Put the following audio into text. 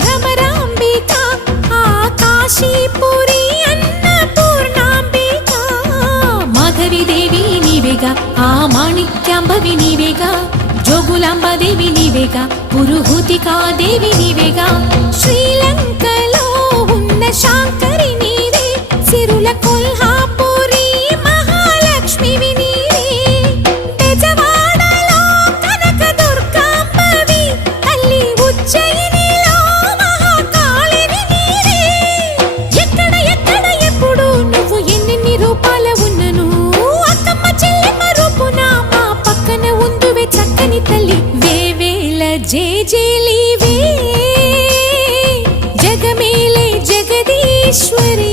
భ్రమరాంబికా ఆకాశీపురి అన్నపూర్ణాంబికా మాధవి దేవి నీవేగా ఆ మాణిక్యాంబవి నీవేగా జోగులాంబదేవి నీవేగా పురుహూతికా దేవి నీవేగా శ్రీలంకలో ఉన్న శాంకరి నీవే సిరుల కొల్హాపురి మహాలక్ష్మివి నీవే బెజవాడలో కనక దుర్గాంబవి తల్లి ఉజ్జయినిలో మహాకాళివి నీవే ఎక్కడ ఎక్కడ ఎప్పుడు నువ్వు ఎన్నెన్ని రూపాల ఉన్నను అక్కమ్మ చెల్లెమ్మ రూపున మా పక్కన ఉందువే చక్కని తల్లి వేవేల జేజేలివే జగమేలే జగదీశ్వరి